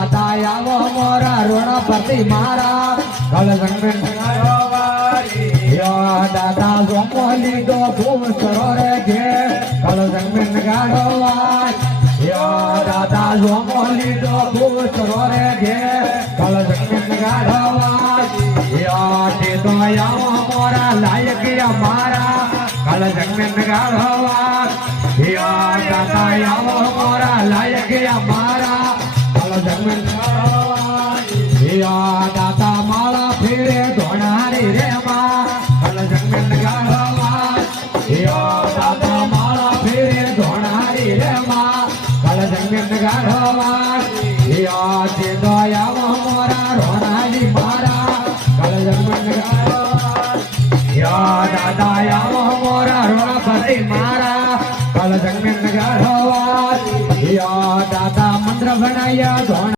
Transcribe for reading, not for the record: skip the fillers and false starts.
આવો મોરા ઋણપતિ મારા કળ જન્મ દાદા જોમો લીધો ભૂમ સરોરે ઘે કળ જન્મ ગાડવા દાદા જોમો લીધો ભૂમ સરોરે ઘે કળ જન્મ ગાડવા તે તો આવો મોરા લાયક અમારા કળ જન્મ ગાડવા દાદા આવો મોરા લાયક અમારા દાતા માળા ફેરે ધોણારી રે માં કલ જન્મ ગાળવા દાતા માળા ફેરે ધોણારી રે માં કલ જન્મ ગાળવા તે દયા મોરા રોણાલી મારા કલ જન્મ ગાળવા દાદા આવો મોરા રોણપતિ મારા કલ જન્મ ગાળવા દાદા મંત્ર ભણાયા